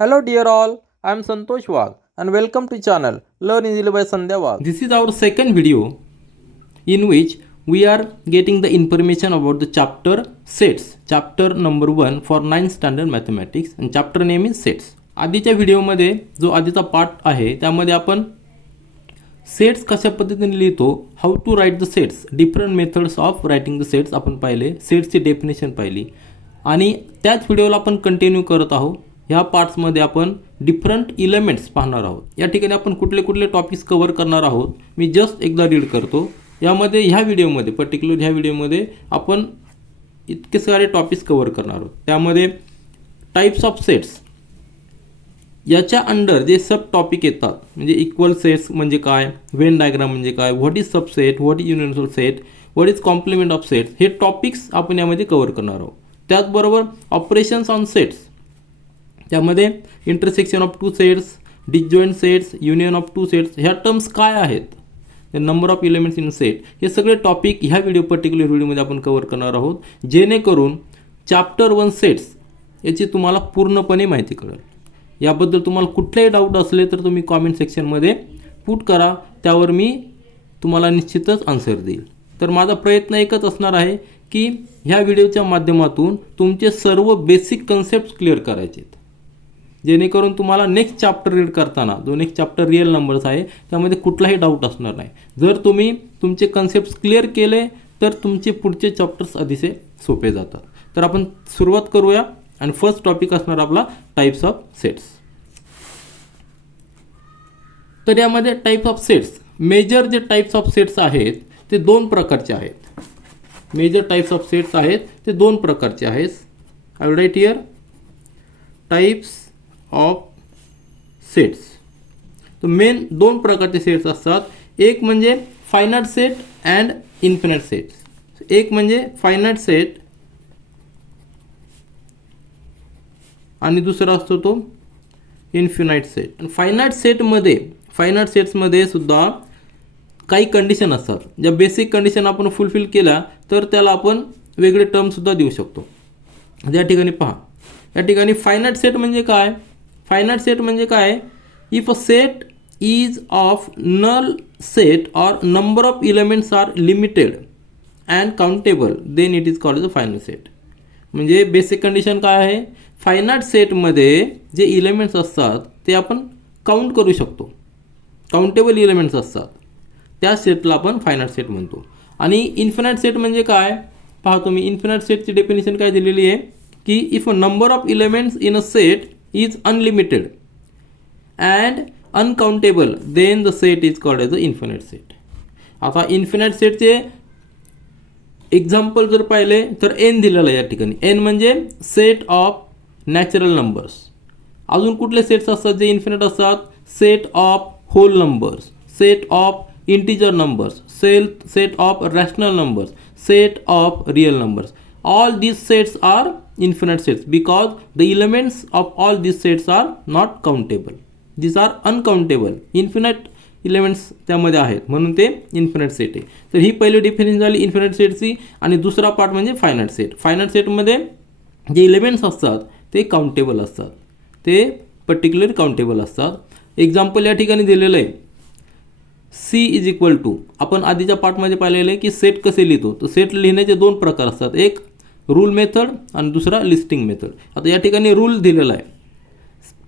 Hello dear all, I am Santosh Wagh and welcome to channel Learn Easily by Sandhya Wagh. This is our second video in which we are getting the information about the chapter sets, chapter number 1 for 9th standard mathematics and chapter name is sets. आधीच्या व्हिडिओमध्ये जो आधीचा part आहे त्यामध्ये आपण sets कशा पद्धतीने लिहितो, how to write the sets, different methods of writing the sets आपण पाहिले, सेट्सची डेफिनेशन पाहिली आणि त्याच व्हिडिओला आपण कंटिन्यू करत आहोत. ह्या पार्ट्समध्ये आपण डिफरंट इलेमेंट्स पाहणार आहोत. या ठिकाणी आपण कुठले कुठले टॉपिक्स कव्हर करणार आहोत मी जस्ट एकदा रीड करतो. यामध्ये ह्या व्हिडिओमध्ये पर्टिक्युलर ह्या व्हिडिओमध्ये आपण इतके सारे टॉपिक्स कव्हर करणार आहोत. त्यामध्ये टाईप्स ऑफ सेट्स, याच्या अंडर जे सब टॉपिक येतात म्हणजे इक्वल सेट्स म्हणजे काय, वेन डायग्राम म्हणजे काय, what is subset, what is universal set, what is complement of sets, हे टॉपिक्स आपण यामध्ये कव्हर करणार आहोत. त्याचबरोबर ऑपरेशन्स ऑन सेट्स, त्यामध्ये intersection of two sets, disjoint sets, union of two sets, ह्या टर्म्स काय आहेत, number of elements in set, हे सगळे टॉपिक ह्या पर्टिक्युलर व्हिडिओमध्ये आपण कव्हर करणार आहोत. जेणेकरून चॅप्टर 1 सेट्स याची तुम्हाला पूर्णपणे माहिती कळेल. याबद्दल तुम्हाला कुठलेही डाऊट असले तर तुम्ही कॉमेंट सेक्शनमध्ये पुट करा, त्यावर मी तुम्हाला निश्चितच आन्सर देईल. तर माझा प्रयत्न एकच असणार आहे की ह्या व्हिडिओच्या माध्यमातून तुमचे सर्व बेसिक कन्सेप्ट क्लिअर करायचे आहेत, जेणेकरून तुम्हाला नेक्स्ट चॅप्टर रीड करताना, जो नेक्स्ट चॅप्टर रिअल नंबर्स आहे त्यामध्ये कुठलाही डाऊट असणार नाही. जर तुम्ही तुमचे कन्सेप्ट क्लिअर केले तर तुमचे पुढचे चॅप्टर्स अतिशय सोपे जातात. तर आपण सुरुवात करूया आणि फर्स्ट टॉपिक असणार आपला टाईप्स ऑफ सेट्स. तर यामध्ये टाईप्स ऑफ सेट्स, मेजर जे टाईप्स ऑफ सेट्स आहेत ते दोन प्रकारचे आहेत. मेजर टाईप्स ऑफ सेट्स आहेत ते दोन प्रकारचे आहेत. I will write here types of sets. तर मेन दोन प्रकारचे सेट्स असतात. एक म्हणजे finite set and infinite sets. एक म्हणजे फायनाईट सेट आणि दुसरा असतो तो इन्फिनाईट सेट. फायनाईट सेट्समध्ये सुद्धा काही कंडिशन असतात. ज्या बेसिक कंडिशन आपण फुलफिल केल्या तर त्याला आपण वेगळे टर्मसुद्धा देऊ शकतो. या ठिकाणी पहा, या ठिकाणी फायनाईट सेट म्हणजे काय, फायनाईट सेट म्हणजे काय, if a set is of null set or number of elements are limited and countable then it is called a finite set. म्हणजे बेसिक कंडिशन काय आहे, फायनाईट सेटमध्ये जे इलेमेंट्स असतात ते आपण काउंट करू शकतो, काउंटेबल इलेमेंट्स असतात, त्या सेटला आपण फायनाईट सेट म्हणतो. आणि इन्फिनाईट सेट म्हणजे काय पहा तुम्ही, इन्फिनाईट सेटची डेफिनेशन काय दिलेली आहे की if a number of elements in a set is unlimited and uncountable then the set is called as a infinite set. आता इन्फिनाईट सेटचे एक्झाम्पल जर पाहिले तर एन दिलेलं आहे या ठिकाणी. एन म्हणजे सेट ऑफ नॅचरल नंबर्स. अजून कुठले सेट्स असतात जे इन्फिनिट असतात, set of whole numbers, set of integer numbers, set of rational numbers, set of real numbers. All these sets are infinite sets because the elements of all these sets are not countable. These are uncountable. Infinite elements त्यामध्ये आहेत म्हणून ते infinite set आहे. तर ही पहिली definition झाली infinite सेटची. आणि दुसरा पार्ट म्हणजे फायनाईट सेट. फायनाईट सेटमध्ये जे एलिमेंट्स असतात ते काउंटेबल असतात, ते पर्टिक्युलर काउंटेबल असतात. एक्झाम्पल या ठिकाणी दिलेलं आहे, सी इज इक्वल टू, आपण आधीच्या पार्टमध्ये पाहिलेलं आहे की सेट कसे लिहितो. तर सेट लिहिण्याचे दोन प्रकार असतात, एक रूल मेथड आणि दुसरा लिस्टिंग मेथड. आता या ठिकाणी रूल दिलेला आहे,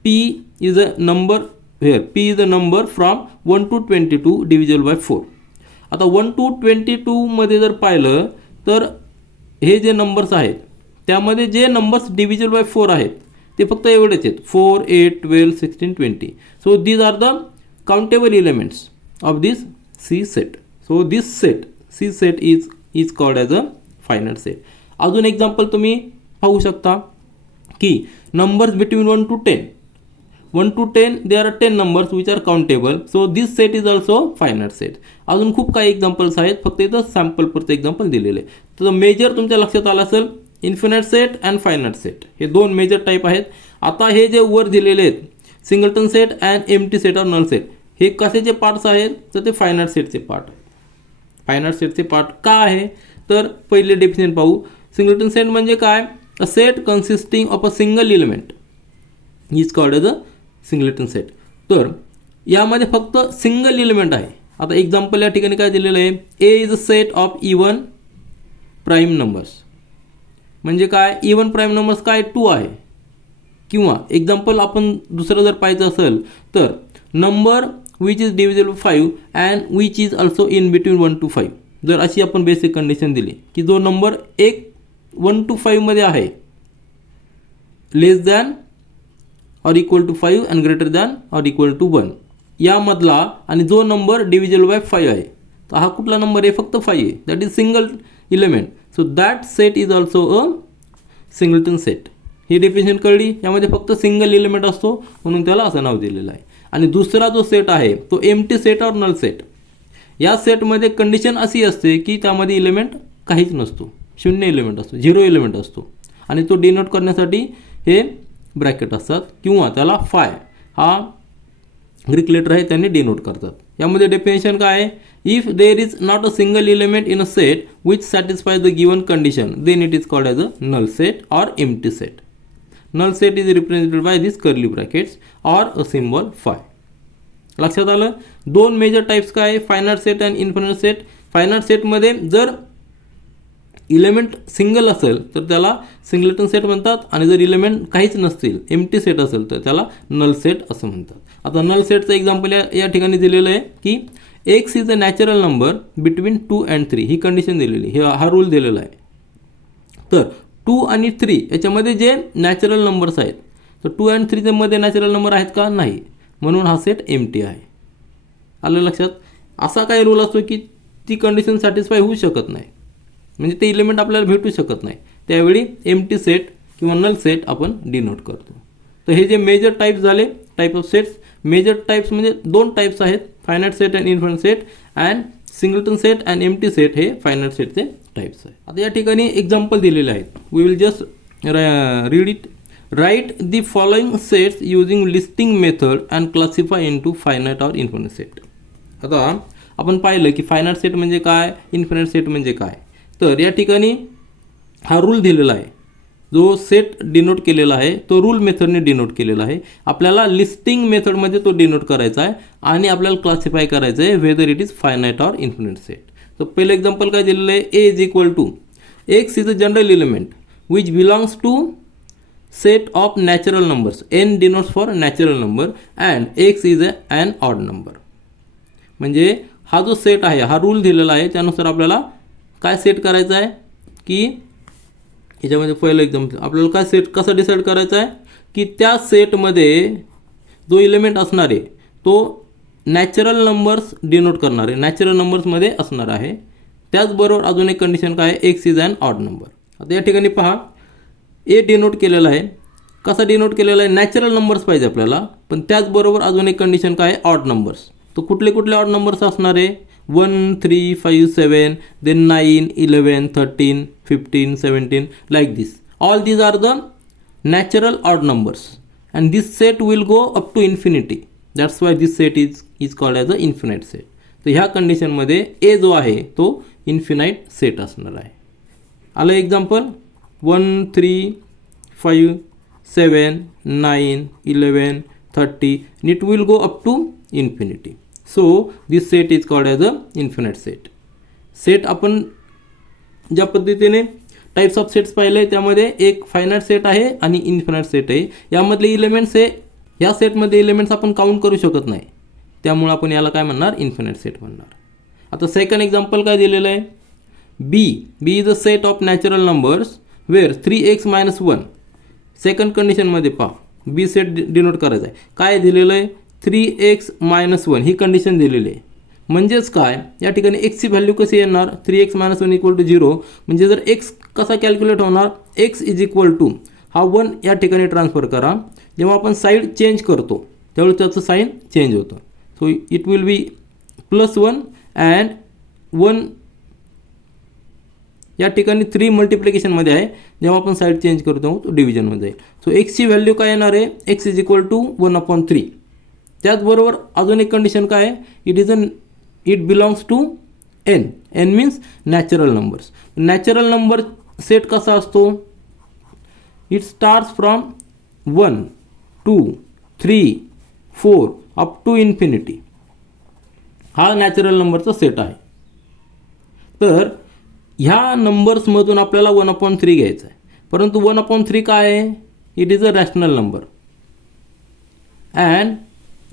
P is a number hair, P is a number from 1 to 22 divisible by 4. आता 1 to 22 मध्ये जर पाहिलं तर हे जे नंबर्स आहेत त्यामध्ये जे नंबर्स डिव्हिजिबल बाय 4 आहेत ते फक्त एवढेच आहेत, 4, 8, 12, 16, 20. So these are the countable elements of this C set. So this set, C set is called as a finite set. अजून एक्झाम्पल तुम्ही पाहू शकता की numbers between 1 to 10. 1 to 10 there are 10 numbers which are countable. So this set is also finite set. अजून खूप काही examples आहेत, फक्त इथं सॅम्पल पुरते एक्झाम्पल दिलेले. तर मेजर तुमच्या लक्षात आलं असेल, infinite set and finite set हे दोन मेजर टाईप आहेत. आता हे जे वर दिलेले आहेत singleton set and empty set or null set, हे कशाचे पार्ट्स आहेत तर ते फायनाईट सेटचे पार्ट आहेत. फायनाईट सेटचे पार्ट का आहे तर पहिले डेफिनेशन पाहू. सिंगलटन सेट म्हणजे काय, a set consisting of a single element is called as a singleton set. तर यामध्ये फक्त सिंगल इलिमेंट आहे. आता एक्झाम्पल या ठिकाणी काय दिलेलं आहे, A is a set of even prime numbers. म्हणजे काय, इवन प्राईम नंबर्स काय 2 आहे. किंवा एक्झाम्पल आपण दुसरं जर पाहायचं असेल तर number which is divisible 5 and which is also in between 1 to 5. जर अशी आपण बेसिक कंडिशन दिली की जो नंबर 1 to 5 मध्ये आहे, less than or equal to 5 and greater than or equal to 1 यामधला, आणि जो नंबर डिव्हिजिबल बाय 5 आहे, तर हा कुठला नंबर आहे, फक्त 5 आहे. That is single element. So that set is also a singleton set. He definition कळली. यामध्ये फक्त सिंगल इलेमेंट असतो म्हणून त्याला असं नाव दिलेलं आहे. आणि दुसरा जो सेट आहे तो एम्प्टी सेट और नल सेट. या सेटमध्ये कंडिशन अशी असते की त्यामध्ये इलेमेंट काहीच नसतो, 0 इलेमेंट असतो, 0 इलेमेंट असतो. आणि तो डिनोट करण्यासाठी हे ब्रॅकेट असतात किंवा त्याला फाय हा ग्रीक लेटर आहे त्यांनी डिनोट करतात. यामध्ये डेफिनेशन काय आहे, if there is not a single element in a set which satisfy the given condition then it is called as a null set or empty set. Null set is represented by this curly brackets or a symbol five. लक्षात आलं. दोन major types काय आहे, finite set and infinite set. Finite सेटमध्ये जर element single असेल तर त्याला सिंगलेटन सेट म्हणतात, आणि जर इलेमेंट काहीच नसतील, एम्प्टी सेट असेल तर त्याला नल सेट असं म्हणतात. आता नल सेटचं एक्झाम्पल या ठिकाणी दिलेलं आहे की x is a natural number between 2 and 3. He condition दिलेली, हा रूल दिलेला आहे. तर 2 आणि 3 याच्यामध्ये जे नॅचरल नंबर्स आहेत, तर 2 and 3 मध्ये नॅचरल नंबर आहेत का, नाही, म्हणून हा सेट एम्प्टी आहे. आलं लक्षात. असा काही रूल असतो की ती कंडिशन सॅटिस्फाय होऊ शकत नाही, म्हणजे ते इलेमेंट आपल्याला भेटू शकत नाही, त्यावेळी एम्प्टी सेट किंवा नल सेट आपण डिनोट करतो. तर हे जे मेजर टाईप्स झाले, type of sets. Major types म्हणजे 2 टाईप्स आहेत, finite set and infinite set, and singleton set and empty set हे फायनाइट सेटचे टाईप्स आहे. आता या ठिकाणी एक्झाम्पल दिलेले आहेत. We will just read it. Write the following sets using listing method and classify into finite or infinite set. आता आपण पाहिलं की फायनाइट सेट म्हणजे काय, इन्फिनिट सेट म्हणजे काय. तर या ठिकाणी हा रूल दिलेला आहे, जो सेट डिनोट केलेला आहे तो रूल मेथडने डिनोट केलेला आहे. आपल्याला लिस्टिंग मेथडमध्ये तो डिनोट करायचा आहे आणि आपल्याला क्लासिफाय करायचं आहे whether it is finite or infinite set. तर पहिलं एक्झाम्पल काय दिलेलं आहे, A is equal to x is a general element which belongs to set of natural numbers. N denotes for natural number and x is an odd number. म्हणजे हा जो set आहे, हा रूल दिलेला आहे, त्यानुसार आपल्याला काय सेट करायचं आहे की याच्यामध्ये पहिलं एक्झाम्पल आपल्याला काय सेट कसा डिसाईड करायचा आहे की त्या सेटमध्ये जो इलेमेंट असणार आहे तो नॅचरल नंबर्स डिनोट करणार आहे, नॅचरल नंबर्समध्ये असणार आहे. त्याचबरोबर अजून एक कंडिशन काय आहे, x is an odd number. आता या ठिकाणी पहा, ए डिनोट केलेला आहे. कसा डिनोट केलेला आहे, नॅचरल नंबर्स पाहिजे आपल्याला, पण त्याचबरोबर अजून एक कंडिशन काय आहे, ऑड नंबर्स. तर कुठले कुठले ऑड नंबर्स असणार आहे, 1 3 5 7 then 9 11 13 15 17 like this. All these are the natural odd numbers and this set will go up to infinity. That's why this set is called as a infinite set. तर ह्या कंडिशनमध्ये ए जो आहे तो इन्फिनाइट सेट असणार आहे. आलं example, 1 3 5 7 9 11 30 and it will go up to infinity. So this set is called as a infinite set. Set आपण ज्या पद्धतीने टाइप्स ऑफ सेट्स पाहिले त्यामध्ये एक फायनाइट सेट आहे आणि इन्फिनाइट सेट आहे. यामधले इलेमेंट्स हे या सेटमध्ये इलेमेंट्स आपण काउंट करू शकत नाही, त्यामुळे आपण याला काय म्हणणार, इन्फिनाइट सेट म्हणणार. आता सेकंड एक्झाम्पल काय दिलेलं आहे, B is a set of natural numbers where 3x - 1. Second कंडिशनमध्ये पहा, बी सेट डिनोट करायचा आहे. काय दिलेलं आहे, 3x - 1 ही कंडिशन दिलेली आहे. म्हणजेच काय, या ठिकाणी एक्सची व्हॅल्यू कशी येणार, 3x - 1 = 0. म्हणजे जर एक्स कसा कॅल्क्युलेट होणार, एक्स इज इक्वल टू हा 1 या ठिकाणी ट्रान्सफर करा. जेव्हा आपण साईड चेंज करतो त्यावेळी त्याचं साईन चेंज होतं. So it will be +1 and 1 या ठिकाणी 3 मल्टिप्लिकेशनमध्ये आहे. जेव्हा आपण साईड चेंज करतो तो डिव्हिजनमध्ये जाईल. सो एक्सची व्हॅल्यू काय येणार आहे, एक्स इज इक्वल टू 1/3. त्याचबरोबर अजून एक कंडिशन काय आहे, it belongs to N. N means natural numbers. Natural number set कसा असतो, it starts from 1 2 3 4 up to infinity हा नॅचरल नंबरचा सेट आहे. तर ह्या नंबर्समधून आपल्याला 1/3 घ्यायचा आहे. परंतु 1/3 काय आहे? It is a rational number and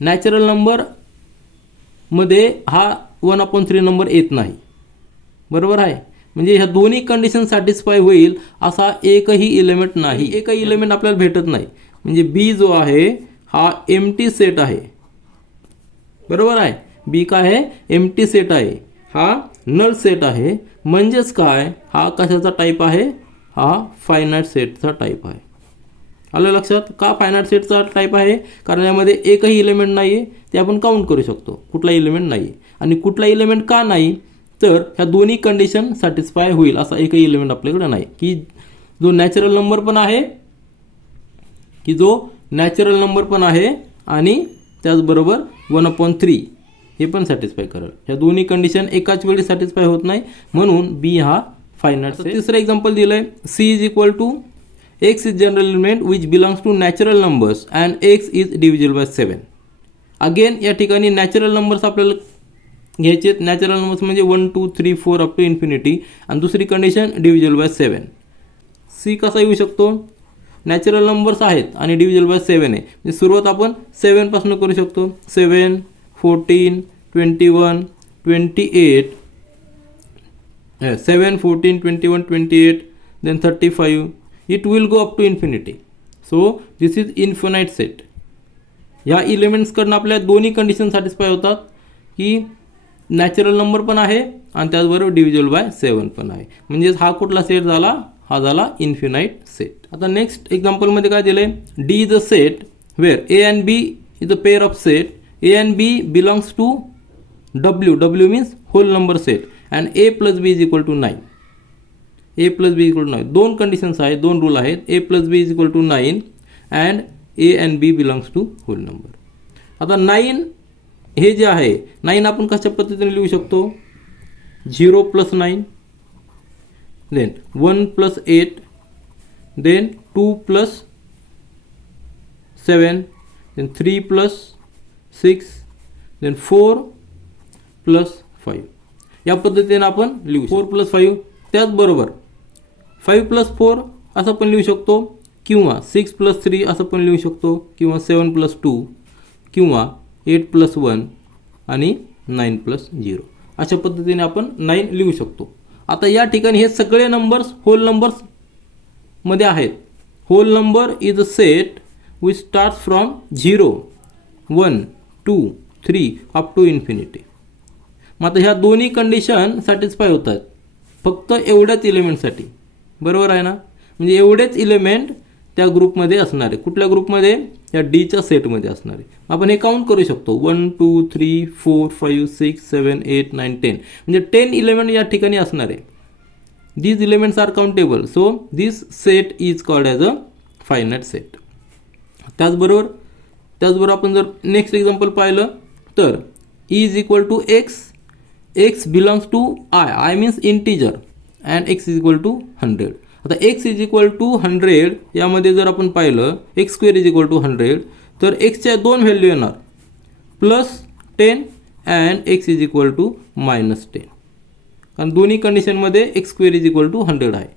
natural नंबरमध्ये हा 1/3 नंबर येत नाही. बरोबर आहे. म्हणजे ह्या दोन्ही कंडिशन सॅटिस्फाय होईल असा एकही इलेमेंट नाही. एकही इलेमेंट आपल्याला भेटत नाही. म्हणजे बी जो आहे हा एम्प्टी सेट आहे. बरोबर आहे. बी काय आहे? एम्प्टी सेट आहे. हा नल सेट आहे. म्हणजेच काय? हा कशाचा टाईप आहे? हा फायनाईट सेटचा टाईप आहे. आलं लक्षात? का फायनाईट सेटचा टाईप आहे? कारण यामध्ये एकही इलेमेंट नाही आहे. ते आपण काउंट करू शकतो. कुठला इलेमेंट नाही आहे. आणि कुठला इलेमेंट का नाही? तर ह्या दोन्ही कंडिशन सॅटिस्फाय होईल असा एकही इलेमेंट आपल्याकडे नाही. की जो नॅचरल नंबर पण आहे आणि त्याचबरोबर 1/3 हे पण सॅटिस्फाय करेल. ह्या दोन्ही कंडिशन एकाच वेळी सॅटिस्फाय होत नाही. म्हणून बी हा फायनाईट सेट. तिसरं एक्झाम्पल दिलंय. C is equal to x is general element which belongs to natural numbers and x is divisible by 7. Again या ठिकाणी नॅचरल नंबर्स आपल्याला घ्यायचे. नॅचरल नंबर्स म्हणजे 1 2 3 4 अप टू इन्फिनिटी आणि दुसरी कंडिशन डिव्हिजिबल बाय 7. सी कसा येऊ शकतो? नॅचरल नंबर्स आहेत आणि डिव्हिजिबल बाय 7 आहे. म्हणजे सुरुवात आपण 7 पासून करू शकतो. 7 14 21 28 7 14 21 28 then 35 it will go up to infinity. So this is infinite set. या इलेमेंट्सकडनं आपल्या दोन्ही कंडिशन सॅटिस्फाय होतात की नॅचरल नंबर पण आहे आणि त्याचबरोबर डिव्हिजिबल बाय 7 पण आहे. म्हणजेच हा कुठला सेट झाला? हा झाला इन्फिनाइट सेट. आता नेक्स्ट एक्झाम्पलमध्ये काय दिलं आहे? D is a set where A and B is a pair of set. A and B belongs to W. W means whole number set and A plus B is equal to 9. A plus B equal to 9. दोन conditions आहेत, दोन rule आहेत. A plus B is equal to 9 and A and B belongs to hole number. आता 9 हे जे आहे 9 आपण कशा पद्धतीने लिहू शकतो? 0 + 9 देन 1 + 8 देन 2 + 7 देन 3 + 6 देन 4 + 5 या पद्धतीने आपण लिहू. 4 + 5 त्याचबरोबर 5 + 4 असं पण लिहू शकतो किंवा 6 + 3 असं पण लिहू शकतो किंवा 7 + 2 किंवा 8 + 1 आणि 9 + 0 अशा पद्धतीने आपण 9 लिहू शकतो. आता या ठिकाणी हे सगळे नंबर्स होल नंबर्स मध्ये आहेत. Whole number is a set which start from 0 1 2 3 up to infinity. मग आता ह्या दोन्ही कंडिशन सॅटिस्फाय होतात फक्त एवढ्याच इलेमेंटसाठी. बरोबर आहे ना? म्हणजे एवढेच इलेमेंट त्या ग्रुपमध्ये असणार आहे. कुठल्या ग्रुपमध्ये? या डीच्या सेटमध्ये असणार आहे. आपण हे काउंट करू शकतो. 1 2 3 4 5 6 7 8 9 10 म्हणजे 10 इलेमेंट या ठिकाणी असणार आहे. These elements are countable. So this set is called as a finite set. त्याचबरोबर आपण जर नेक्स्ट एक्झाम्पल पाहिलं तर E is equal to x. X belongs to I. I means integer and x is equal to 100. आता x is equal to 100 यामध्ये जर आपण पाहिलं x² इज इक्वल टू 100 तर एक्सच्या दोन व्हॅल्यू येणार +10 and x is equal to -10. कारण दोन्ही कंडिशनमध्ये x² इज इक्वल टू 100 आहे.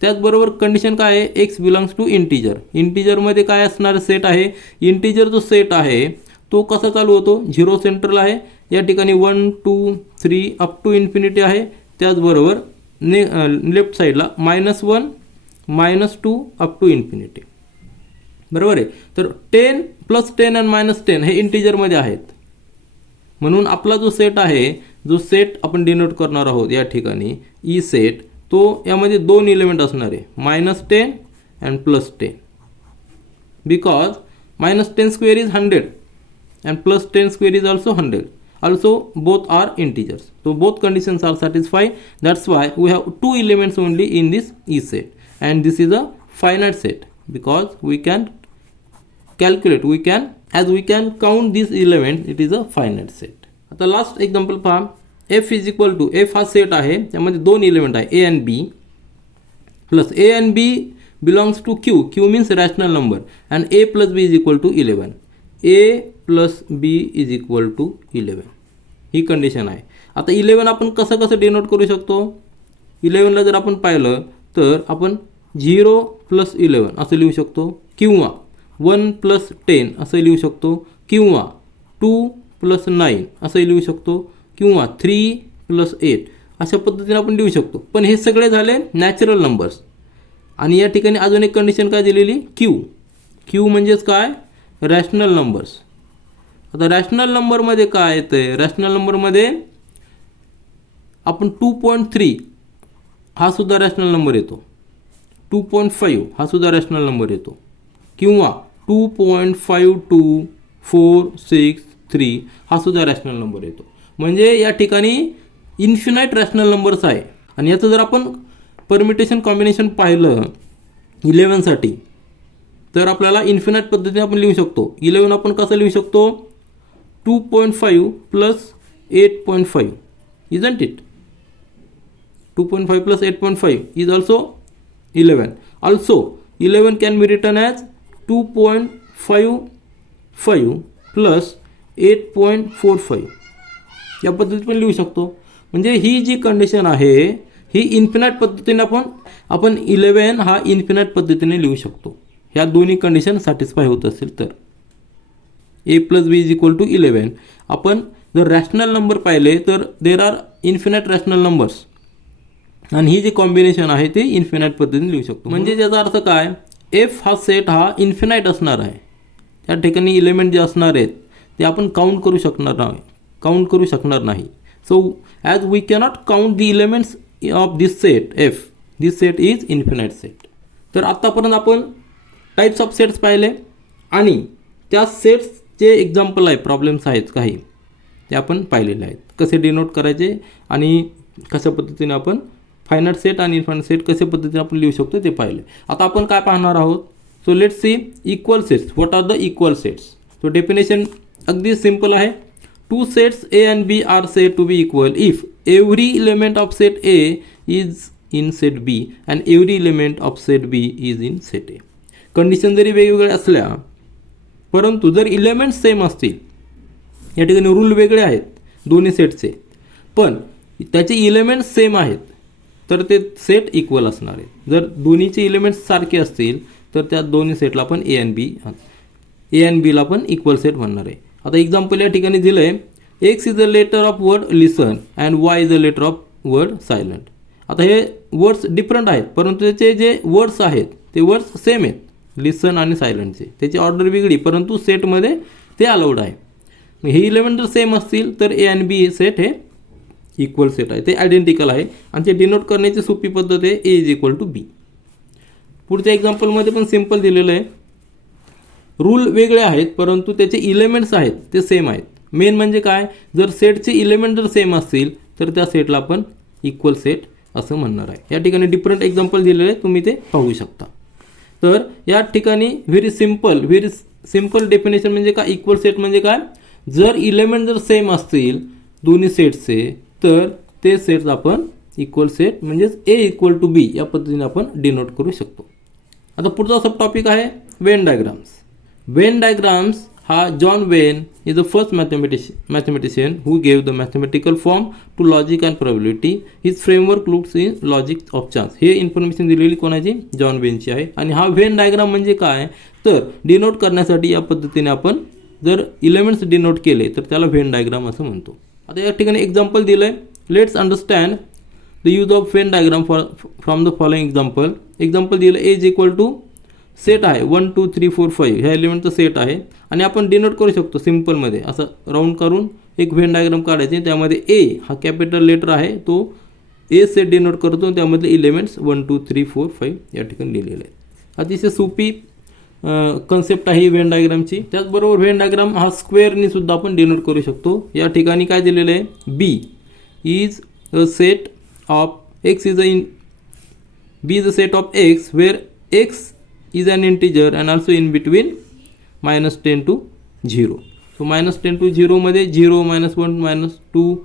त्याचबरोबर कंडिशन काय आहे? X belongs to integer. इंटीजरमध्ये काय असणार सेट आहे? इंटीजर जो सेट आहे तो कसा चालू होतो? 0 सेंट्रल आहे. या ठिकाणी 1 2 3 अप टू इन्फिनिटी आहे. त्याचबरोबर लेफ्ट साईडला -1 -2 अप टू इन्फिनिटी. बरोबर आहे. तर 10 + 10 आणि -10 हे इंटीजरमध्ये आहेत. म्हणून आपला जो सेट आहे, जो सेट आपण डिनोट करणार आहोत या ठिकाणी ई सेट, तो यामध्ये दोन इलेमेंट असणार आहे -10 and +10. Because -10² is 100 and +10² is also 100. Also both are integers. So both conditions are satisfied. That's why we have two elements only in this E set. And this is a finite set because we can calculate, as we can count these elements, it is a finite set. आता last example पहा. F is equal to F हा set आहे. त्यामध्ये दोन element आहे A and B plus A and B belongs to Q. Q means rational number and A plus B is equal to 11. A plus B is equal to 11. He condition आहे. आता 11 आपण कसं denote करू शकतो? 11ला जर आपण पाहिलं तर आपण 0 प्लस 11 असं लिहू शकतो, किंवा 1 प्लस 10 असं लिहू शकतो, किंवा 2 प्लस 9 असं लिहू शकतो, किंवा 3 प्लस 8 अशा पद्धतीने आपण लिहू शकतो. पण हे सगळे झाले नॅचरल नंबर्स. आणि या ठिकाणी अजून एक कंडिशन काय दिलेली? क्यू म्हणजेच काय? Rational numbers. आता रॅशनल नंबरमध्ये काय येतं? रॅशनल नंबरमध्ये आपण 2.3 हा सुद्धा रॅशनल नंबर येतो, 2.5 हा सुद्धा रॅशनल नंबर येतो, किंवा 2.52463 हा सुद्धा रॅशनल नंबर येतो. म्हणजे या ठिकाणी इन्फिनाईट रॅशनल नंबर्स आहे. आणि याचं जर आपण परमिटेशन कॉम्बिनेशन पाहिलं 11साठी तर आपल्याला इन्फिनाईट पद्धतीने आपण लिहू शकतो. 11 आपण कसं लिहू शकतो? 2.5 plus 8.5 isn't it? 2.5 plus 8.5 is also 11. Also 11 can be written as 2.55 plus 8.45 या पद्धतीत पण लिहू शकतो. म्हणजे ही जी कंडिशन आहे ही इन्फिनाईट पद्धतीने आपण 11 हा इन्फिनाईट पद्धतीने लिहू शकतो. ह्या दोन्ही कंडिशन सॅटिस्फाय होत असेल तर. A plus B is equal to 11. आपण जर रॅशनल नंबर पाहिले तर there are infinite rational numbers, आणि ही जी कॉम्बिनेशन आहे ते इन्फिनाईट पद्धतीने लिहू शकतो. म्हणजे त्याचा अर्थ काय? एफ हा सेट हा इन्फिनाईट असणार आहे. त्या ठिकाणी इलेमेंट जे असणार आहेत ते आपण काउंट करू शकणार नाही. So as we cannot count the elements of this set F, this set is infinite set. तर आत्तापर्यंत आपण टाईप्स ऑफ सेट्स पाहिले आणि त्या सेट्सचे एक्झाम्पल आहे, प्रॉब्लेम्स आहेत काही ते आपण पाहिलेले आहेत. कसे डिनोट करायचे आणि कशा पद्धतीने आपण फायनाईट सेट आणि इन्फायनाईट सेट कशा पद्धतीने आपण लिहू शकतो ते पाहिले. आता आपण काय पाहणार आहोत? So let's see equal sets. What are the equal sets? तो डेफिनेशन अगदी सिंपल आहे. Two sets A and B are said to be equal if every element of set A is in set B and every element of set B is in set A. Condition जरी वेगवेगळ्या असल्या परंतु जर element same असतील, या ठिकाणी rule वेगळे आहेत दोन्ही सेटचे, पण त्याचे इलेमेंट्स सेम आहेत तर ते सेट इक्वल असणार आहे. जर दोन्हीचे इलेमेंट्स सारखे असतील तर त्या दोन्ही सेटला आपण ए अँड बीला पण इक्वल सेट म्हणणार आहे. आता एक्झाम्पल या ठिकाणी दिलं आहे, x is a letter of word listen and y is a letter of word silent. आता हे वर्ड्स डिफरंट आहेत परंतु त्याचे जे वर्ड्स आहेत ते वर्ड्स सेम आहेत, लिसन आणि सायलंटचे. त्याची ऑर्डर वेगळी परंतु सेटमध्ये ते अलाउड आहे. हे इलेमेंट जर सेम असतील तर ए अँड बी हे सेट हे इक्वल सेट आहे, ते आयडेंटिकल आहे. आणि ते डिनोट करण्याची सोपी पद्धत आहे ए इज इक्वल टू बी. पुढच्या एक्झाम्पलमध्ये पण सिम्पल दिलेलं आहे. रूल वेगळे आहेत परंतु त्याचे इलेमेंट्स आहेत ते सेम आहेत. मेन म्हणजे काय? जर सेटचे इलेमेंट जर सेम असतील तर त्या सेटला आपण इक्वल सेट असं म्हणणार आहे. या ठिकाणी डिफरंट एक्झाम्पल दिलेले आहे, तुम्ही ते पाहू शकता. तर या ठिकाणी व्हेरी सिम्पल डेफिनेशन म्हणजे काय? इक्वल सेट म्हणजे काय? जर इलेमेंट जर सेम असतील दोन्ही सेटचे तर ते सेट्स आपण इक्वल सेट म्हणजेच ए इक्वल टू बी या पद्धतीने आपण डिनोट करू शकतो. आता पुढचा सब टॉपिक आहे वेन डायग्राम्स. वेन डायग्राम्स हा John Wien is the first mathematician who gave the mathematical form to logic and probability. His framework looks in logic of chance. हे इन्फॉर्मेशन दिलेली कोणाची? जॉन वेनची आहे. आणि हा वेन डायग्राम म्हणजे काय? तर डिनोट करण्यासाठी या पद्धतीने आपण जर इलेमेंट्स डिनोट केले तर त्याला वेन डायग्राम असं म्हणतो. आता या ठिकाणी एक्झाम्पल दिलं आहे. Let's understand the use of Venn diagram from the following example. Example दिलं ए इज इक्वल टू सेट आहे 1 2 3 4 5 ह्या एलिमेंटचा सेट आहे आणि आपण डिनोट करू शकतो सिम्पलमध्ये असं राऊंड करून एक वेन डायग्राम काढायचे. त्यामध्ये ए हा कॅपिटल लेटर आहे, तो ए सेट डिनोट करतो, त्यामधले इलेमेंट्स 1 2 3 4 5 या ठिकाणी लिहिलेले आहेत. अतिशय सोपी कन्सेप्ट आहे वेन डायग्रामची. त्याचबरोबर वेन डायग्राम हा स्क्वेअरनी सुद्धा आपण डिनोट करू शकतो. या ठिकाणी काय दिलेलं आहे? B is a set of X is B is a set of X where X is an integer and also in between -10 to 0. So -10 to 0 मध्ये 0 -1 -2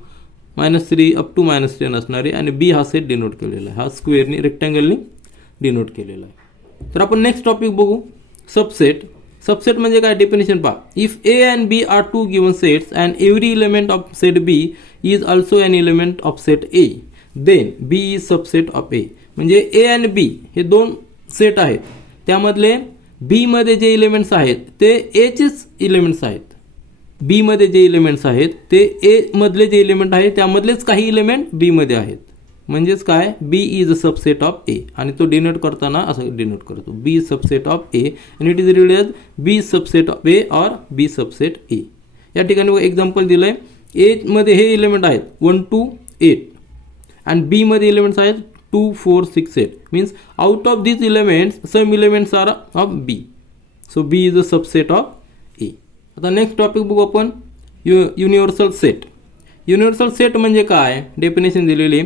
-3 अप टू -10 असणार आहे आणि बी हा सेट डिनोट केलेला आहे. हा स्क्वेअरनी रेक्टँगलनी डिनोट केलेला आहे. तर आपण नेक्स्ट टॉपिक बघू, सबसेट. सबसेट म्हणजे काय, डेफिनेशन पहा. If A and B are two given sets and every element of set B is also an element of set A, then B is subset of A. म्हणजे A and बी हे दोन set आहेत, त्यामधले बी मध्ये जे elements आहेत ते एचेच elements आहेत. बी मध्ये जे इलेमेंट्स आहेत ते ए मधले जे इलेमेंट आहेत त्यामधलेच काही इलेमेंट बी मध्ये आहेत. म्हणजेच काय, B is a subset of A. आणि तो डिनोट करताना असं डिनोट करतो, B is subset of A आणि it is read as B is subset of A or B subset A. या ठिकाणी एक्झाम्पल दिलं आहे, ए मध्ये हे इलेमेंट आहेत 1 to 8 आणि बी मध्ये इलेमेंट्स आहेत 2 4 6 8. Means out of these elements some elements are of B. So B is a subset of A. आता नेक्स्ट टॉपिक बघू आपण, युनिव्हर्सल सेट. युनिव्हर्सल सेट म्हणजे काय, डेफिनेशन दिलेली.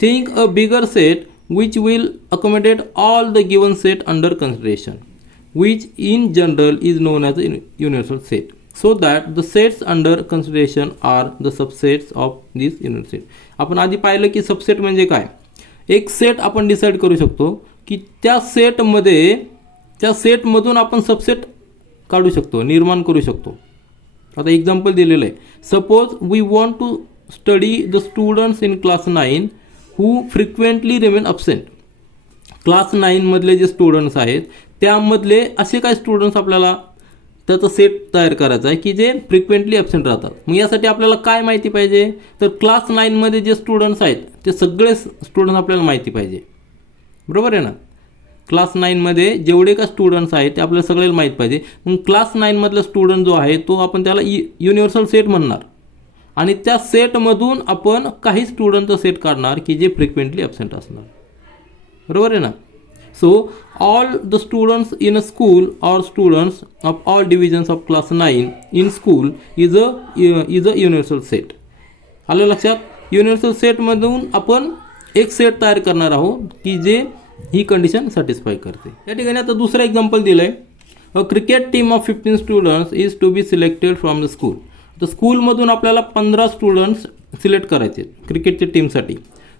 Think a bigger set which will accommodate all the given set under consideration, which in general is known as a universal set, so that the sets under consideration are the subsets of this universal set. आपण आधी पाहिलं की subset म्हणजे काय, एक set आपण decide करू शकतो की त्या सेटमधून आपण सबसेट काढू शकतो, निर्माण करू शकतो. आता एक्झाम्पल दिलेलं आहे. Suppose we want to study the students in class 9 who frequently remain absent. Class 9 मधले जे स्टुडंट्स आहेत त्यामधले असे काही स्टुडंट्स आपल्याला त्याचा सेट तयार करायचा आहे की जे फ्रिक्वेंटली ॲब्सेंट राहतात. मग यासाठी आपल्याला काय माहिती पाहिजे, तर क्लास 9 मध्ये जे स्टुडंट्स आहेत ते सगळे स्टुडंट्स आपल्याला माहिती पाहिजे. बरोबर आहे ना, क्लास 9 मध्ये जेवढे का स्टुडंट्स आहेत ते आपल्याला सगळ्याला माहीत पाहिजे. मग क्लास 9 मधला स्टुडंट जो आहे तो आपण त्याला युनिव्हर्सल सेट म्हणणार आणि त्या सेटमधून आपण काही स्टुडंटचा सेट काढणार की जे फ्रिक्वेंटली ॲब्सेंट असणार. बरोबर आहे ना. So all the students in a school or students of all divisions of class 9 in school is a universal set. आलं लक्षात. युनिव्हर्सल सेटमधून आपण एक सेट तयार करणार आहोत की जे ही कंडिशन सॅटिस्फाय करते. या ठिकाणी आता दुसरं एक्झाम्पल दिलं आहे. A cricket team of 15 students is to be selected from the school. तर स्कूलमधून आपल्याला 15 स्टुडंट्स सिलेक्ट करायचे क्रिकेटच्या टीमसाठी.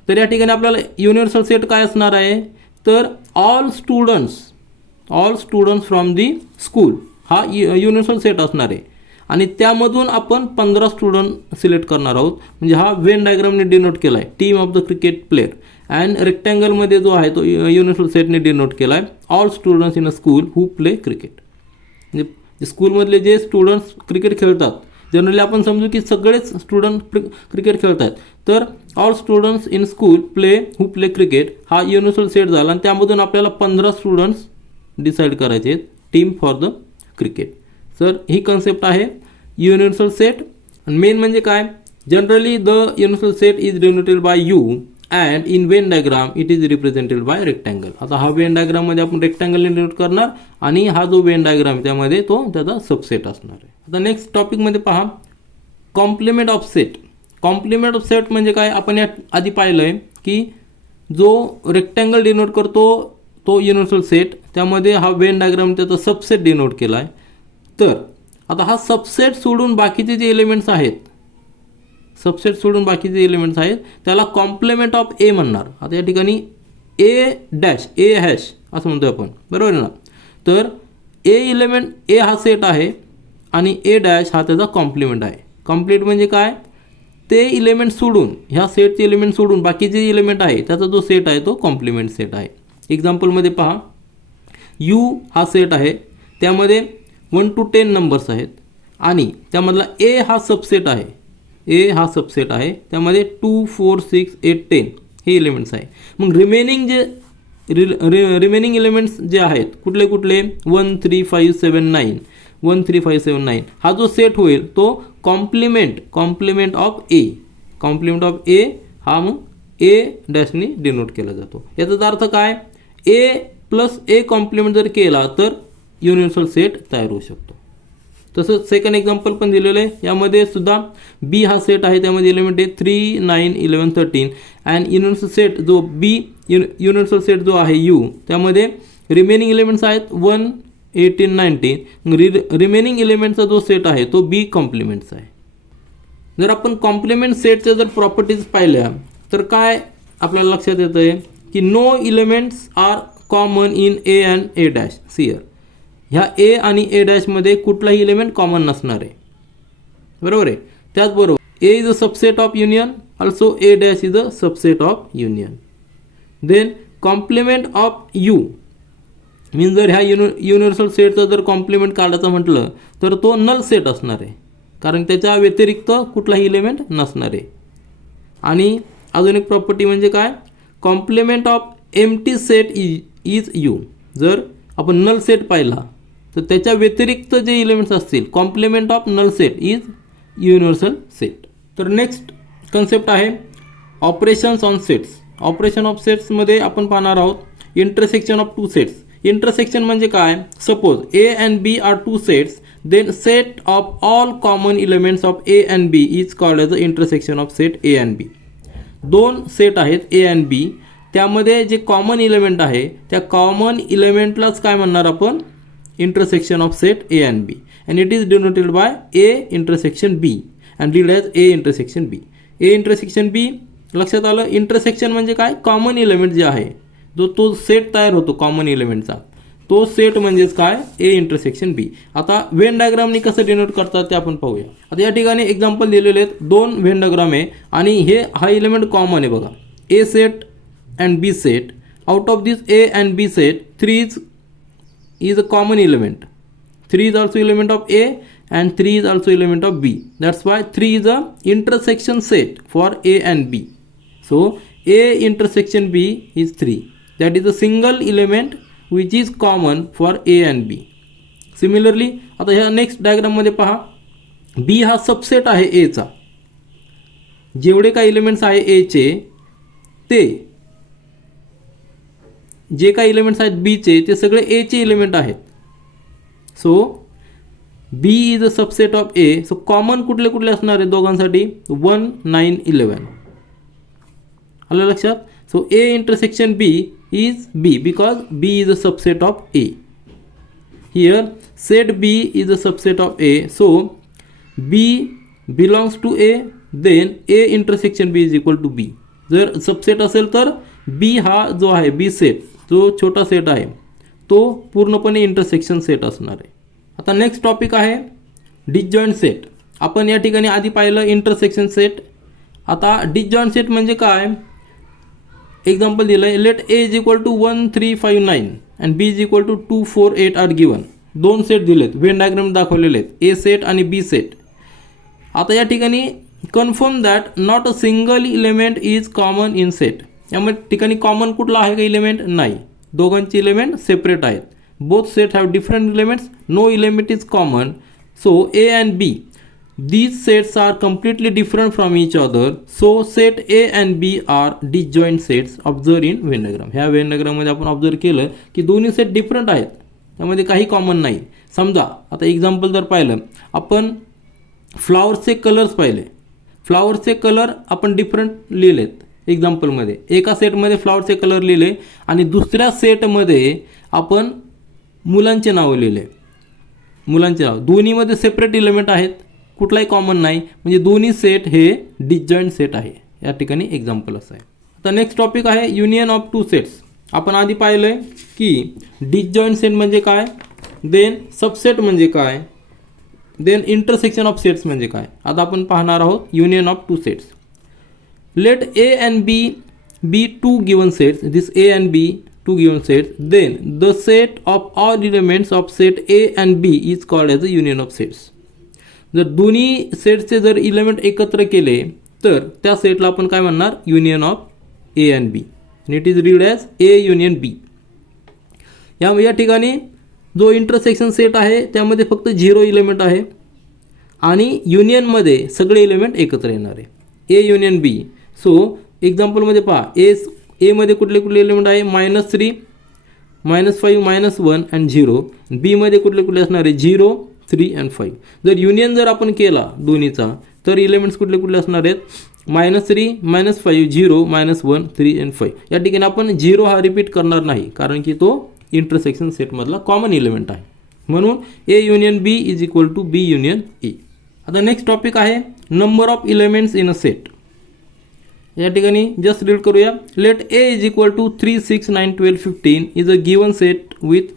तर या ठिकाणी आपल्याला युनिव्हर्सल सेट काय असणार आहे, तर all students from the school हा युनिव्हर्सल सेट असणार आहे आणि त्यामधून आपण 15 स्टुडंट सिलेक्ट करणार आहोत. म्हणजे हा वेन डायग्रामने डिनोट केला आहे, team of the cricket player. And रेक्टँगलमध्ये जो आहे तो युनिव्हर्सल सेटने डिनोट केला आहे, all students in a school who play cricket. म्हणजे स्कूलमधले जे स्टुडंट्स क्रिकेट खेळतात, जनरली आपण समजू की सगळेच स्टुडंट क्रिकेट खेळत आहेत, तर all students in school who play cricket हा युनिव्हर्सल सेट झाला आणि त्यामधून आपल्याला 15 स्टुडंट्स डिसाईड करायचे आहेत, team for the cricket. Sir he concept आहे युनिव्हर्सल सेट. आणि मेन म्हणजे काय, generally the universal set is denoted bye you and in Venn diagram it is represented bye rectangle. आता हा वेन डायग्राममध्ये आपण रेक्टँगलने डिनोट करणार आणि हा जो वेन डायग्राम त्यामध्ये तो त्याचा सबसेट असणार आहे. आता नेक्स्ट टॉपिकमध्ये पहा, complement of set. Complement of set म्हणजे काय, आपण या आधी पाहिलं आहे की जो रेक्टँगल डिनोट करतो तो युनिव्हर्सल सेट, त्यामध्ये हा वेन डायग्राम त्याचा सबसेट डिनोट केला आहे. तर आता हा सबसेट सोडून बाकीचे जे एलिमेंट्स आहेत, त्याला कॉम्प्लिमेंट ऑफ ए म्हणणार. आता या ठिकाणी ए हॅश असं म्हणतो आपण, बरोबर आहे ना. तर ए हा सेट आहे आणि ए डॅश हा त्याचा कॉम्प्लिमेंट आहे. कॉम्प्लीट म्हणजे काय, ते इलेमेंट सोडून, ह्या सेटचे इलेमेंट सोडून बाकीचे इलेमेंट आहे त्याचा जो सेट आहे तो कॉम्प्लिमेंट सेट आहे. एक्झाम्पलमध्ये पहा, यू हा सेट आहे, त्यामध्ये 1 to 10 नंबर्स आहेत आणि त्यामधला ए हा सबसेट आहे. त्यामध्ये 2 4 6 8 10 हे इलेमेंट्स आहे. मग रिमेनिंग इलेमेंट्स जे आहेत कुठले 1 3 5 7 9 हा जो सेट होईल तो कॉम्प्लिमेंट ऑफ ए हा मग ए डॅशने डिनोट केला जातो. याचा अर्थ काय, ए प्लस ए कॉम्प्लिमेंट जर केला तर युनिव्हर्सल सेट तयार होऊ शकतो. तसंच सेकंड एक्झाम्पल पण दिलेलं आहे. यामध्ये सुद्धा बी हा सेट आहे, त्यामध्ये एलिमेंट आहे 3 9 11 13 अँड युनिव्हर्सल सेट जो युनिव्हर्सल सेट जो आहे यू, त्यामध्ये रिमेनिंग एलिमेंट्स आहेत 1 18 19. रिमेनिंग एलिमेंटचा जो सेट आहे तो बी कॉम्प्लिमेंट्स आहे. जर आपण कॉम्प्लिमेंट सेटच्या जर प्रॉपर्टीज पाहिल्या तर काय आपल्याला लक्षात येतं आहे की no elements are common in A and A dash सिअर. ह्या ए आणि ए डॅशमध्ये कुठलाही इलेमेंट कॉमन नसणार आहे. बरोबर आहे. त्याचबरोबर A is a subset of union, also A dash is a subset of union. Then complement of U means जर ह्या युनिव्हर्सल सेटचा जर कॉम्प्लिमेंट काढायचं म्हटलं तर तो नल सेट असणार आहे, कारण त्याच्या व्यतिरिक्त कुठलाही इलेमेंट नसणार आहे. आणि अजून एक प्रॉपर्टी म्हणजे काय, complement of empty set is U. जर आपण नल सेट पाहिला तर त्याच्या व्यतिरिक्त जे इलेमेंट्स असतील, complement of null set is universal set. तर नेक्स्ट कन्सेप्ट आहे operations on sets. Operation of सेट्समध्ये आपण पाहणार आहोत intersection of two sets. Intersection म्हणजे काय, suppose A and B are two sets, then set of all common elements of A and B is called as a intersection of set A and B. दोन set आहेत ए and बी, त्यामध्ये जे common element आहे त्या common इलेमेंटलाच काय म्हणणार आपण, intersection of set A and B. And it is denoted by A intersection B and read as A intersection B. A intersection B लक्षात आलं. इंटरसेक्शन म्हणजे काय, कॉमन इलेमेंट जे आहे जो तो सेट तयार होतो कॉमन इलेमेंटचा, तो सेट म्हणजेच काय, ए इंटरसेक्शन बी. आता व्हेन डायग्रामनी कसं डिनोट करतात ते आपण पाहूया. आता या ठिकाणी एक्झाम्पल दिलेले आहेत, दोन व्हेन डायग्राम आहे आणि हा इलेमेंट कॉमन आहे बघा, A set and B set. Out of this A and B set 3 is a common element. 3 is also element of A and 3 is also element of B. That's why 3 is a intersection set for A and B. So A intersection B is 3. That is a single element which is common for A and B. Similarly, आता ह्या next डायग्राममध्ये पहा, B हा subset आहे A चा. जेवढे काही elements आहे A चे, ते जे काही इलेमेंट्स आहेत बी चे ते सगळे ए चे इलेमेंट आहेत. So B is a subset of A. So common कुठले कुठले असणार आहे दोघांसाठी, 1, 9, 11. आलं लक्षात. So A intersection B is B because B is a subset of A. Here set B is a subset of A. So B belongs to A, then A intersection B is equal to B. जर subset असेल तर बी हा जो आहे बी set, जो छोटा set आहे तो पूर्णपणे इंटरसेक्शन सेट असणार आहे. आता नेक्स्ट टॉपिक आहे डिसजॉइंट सेट. आपण या ठिकाणी आधी पाहिलं इंटरसेक्शन सेट. आता डिसजॉइंट सेट म्हणजे काय, एक्झाम्पल दिलं आहे, let A is equal to 1, 3, 5, 9 and B is equal to 2, 4, 8 are given. दोन सेट दिलेत, व्हेन डायग्राम दाखवलेले आहेत, ए सेट आणि बी सेट. आता या ठिकाणी confirm that not a single element is common in set. यामध्ये ठिकाणी कॉमन कुठला आहे का इलेमेंट, नाही. दोघांचे इलेमेंट सेपरेट आहेत. Both set have different elements, no element is common. So A and B, these sets are completely different from each other. So set A and B are disjoint sets. Observe in Venn diagram. ह्या Venn diagram मध्ये आपण observe केलं की दोन्ही set different आहेत, त्यामध्ये काही common नाही. समजा आता एक्झाम्पल जर पाहिलं, आपण फ्लावर्सचे कलर्स पाहिले, फ्लावर्सचे कलर आपण डिफरंट लिहिलेत. एक्झाम्पलमध्ये एका सेटमध्ये फ्लावरचे कलर लिहिले आणि दुसऱ्या सेटमध्ये आपण मुलांचे नावं लिहिले. मुलांचे नाव दोन्हीमध्ये सेपरेट इलेमेंट आहेत, कुठलाही कॉमन नाही, म्हणजे दोन्ही सेट हे डिसजॉइंट सेट आहे. या ठिकाणी एक्झाम्पल असं आहे. आता नेक्स्ट टॉपिक आहे युनियन ऑफ टू सेट्स. आपण आधी पाहिलं आहे की डिसजॉइंट सेट म्हणजे काय, देन सबसेट म्हणजे काय, देन इंटरसेक्शन ऑफ सेट्स म्हणजे काय. आता आपण पाहणार आहोत union of two sets. Let A and B be two given sets, this A and B two given sets, then the set of all elements of set A and B is called as a union of sets. जर दोन्ही सेटचे जर element एकत्र केले तर त्या सेटला आपण काय म्हणणार, union of A and B. and it is read as A union B. या ठिकाणी जो इंटरसेक्शन सेट आहे त्यामध्ये फक्त 0 इलेमेंट आहे आणि युनियनमध्ये सगळे इलेमेंट एकत्र येणार आहे, A युनियन B. सो एक्झाम्पलमध्ये पहा, ए मध्ये कुठले कुठले एलिमेंट आहे, -3, -5, -1 अँड 0. बीमध्ये कुठले कुठले असणार आहे, 0, 3 अँड 5. जर युनियन जर आपण केला दोन्हीचा तर इलेमेंट्स कुठले कुठले असणार आहेत, -3, -5, 0, -1, 3 अँड 5. या ठिकाणी आपण 0 हा रिपीट करणार नाही कारण की तो इंटरसेक्शन सेटमधला कॉमन इलेमेंट आहे. म्हणून A union B is equal to B union A. आता नेक्स्ट टॉपिक आहे number of elements in a set. या ठिकाणी जस्ट रीड करूया. Let A is equal to 3, 6, 9, 12, 15 is a given set with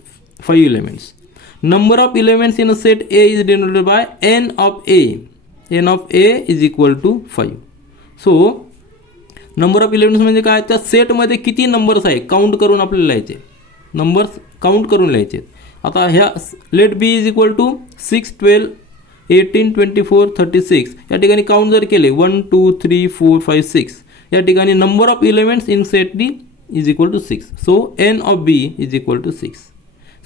5 elements. Number of elements in a set A is denoted by N of A. N of A is equal to 5. So number of elements म्हणजे काय, त्या सेटमध्ये किती numbers आहे count करून आपल्याला लिहायचे, numbers count करून लिहायचे. आता ह्या let B is equal to 6, 12, 18, 24, 36 या ठिकाणी काउंट जर केले 1, 2, 3, 4, 5, 6 या ठिकाणी number of elements in set D is equal to 6. So n of B is equal to 6.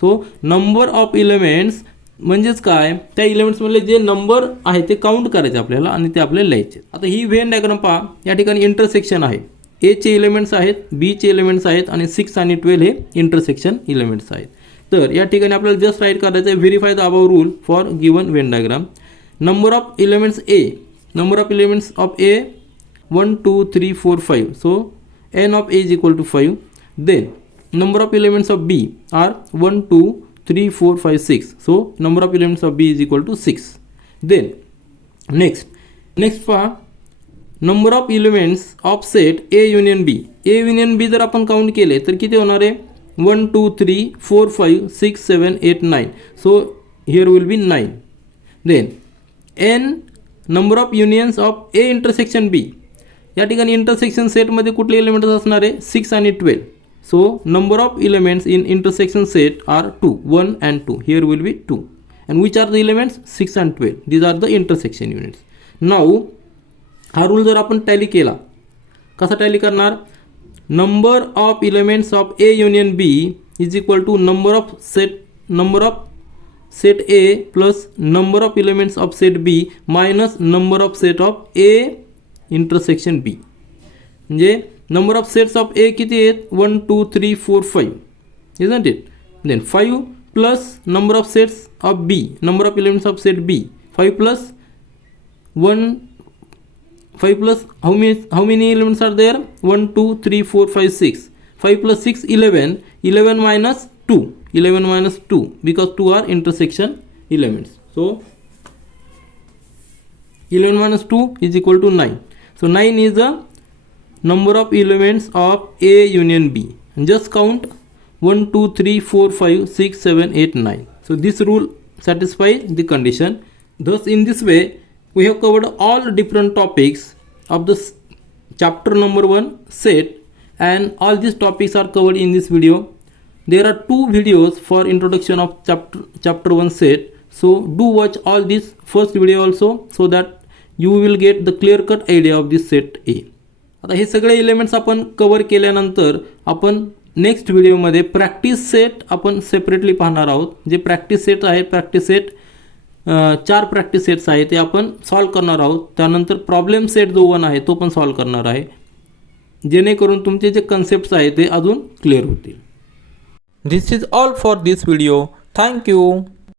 So number of elements म्हणजेच काय, त्या एलिमेंट्समधले जे नंबर आहे ते काउंट करायचे आपल्याला आणि ते आपल्याला लिहायचे. आता ही व्हेन डायग्राम पहा, या ठिकाणी इंटरसेक्शन आहे. ए चे एलिमेंट्स आहेत, बी चे एलिमेंट्स आहेत आणि 6 आणि 12 हे इंटरसेक्शन एलिमेंट्स आहेत. तर या ठिकाणी आपल्याला जस्ट राईट करायचं आहे verify the above rule for given Venn diagram. Number of elements A, number of elements of A 1, 2, 3, 4, 5. So n of A is equal to 5. Then number of elements of B are 1, 2, 3, 4, 5, 6. So number of elements of B is equal to 6. Then next पहा, number of elements of set A union B. A union B जर आपण count केले तर किती होणार आहे, 1, 2, 3, 4, 5, 6, 7, 8, 9. So here will be 9. Then n number of unions of A intersection B. या ठिकाणी इंटरसेक्शन सेटमध्ये कुठले एलिमेंट्स असणार आहे, 6 आणि 12. So number of elements in intersection set are 2, 1 and 2. Here will be 2. And which are the elements? 6 and 12. These are the intersection units. Now हा rule जर आपण टॅली केला, कसा टॅली करणार, number of elements of A union B is equal to number of set A plus number of elements of set B minus number of set of A intersection B. म्हणजे number of sets of A किती आहेत, 1, 2, 3, 4, 5, isn't it? Then 5 plus number of sets of B, number of elements of set B, 5 plus 1, 5 plus how many elements are there, 1, 2, 3, 4, 5, 6, 5 plus 6, 11, 11 minus 2, 11 minus 2 because 2 are intersection elements. So 11 minus 2 is equal to 9. So 9 is the number of elements of A union B. Just count 1, 2, 3, 4, 5, 6, 7, 8, 9. So this rule satisfies the condition. Thus in this way we have covered all different topics of the chapter number 1 set, and all these topics are covered in this video. There are 2 videos for introduction of chapter 1 set. So do watch all this first video also so that you will get the clear cut idea of this set A. आता हे सगळे elements आपण cover केल्यानंतर आपण next व्हिडिओमध्ये practice set आपण separately पाहणार आहोत. जे प्रॅक्टिस सेट आहे, प्रॅक्टिस सेट 4 प्रॅक्टिस सेट्स आहे ते आपण सॉल्व करणार आहोत. त्यानंतर प्रॉब्लेम सेट जो 1 आहे तो पण सॉल्व करणार आहे, जेणेकरून तुमचे जे कन्सेप्ट्स आहे ते अजून क्लिअर होतील. This is all for this video. Thank you.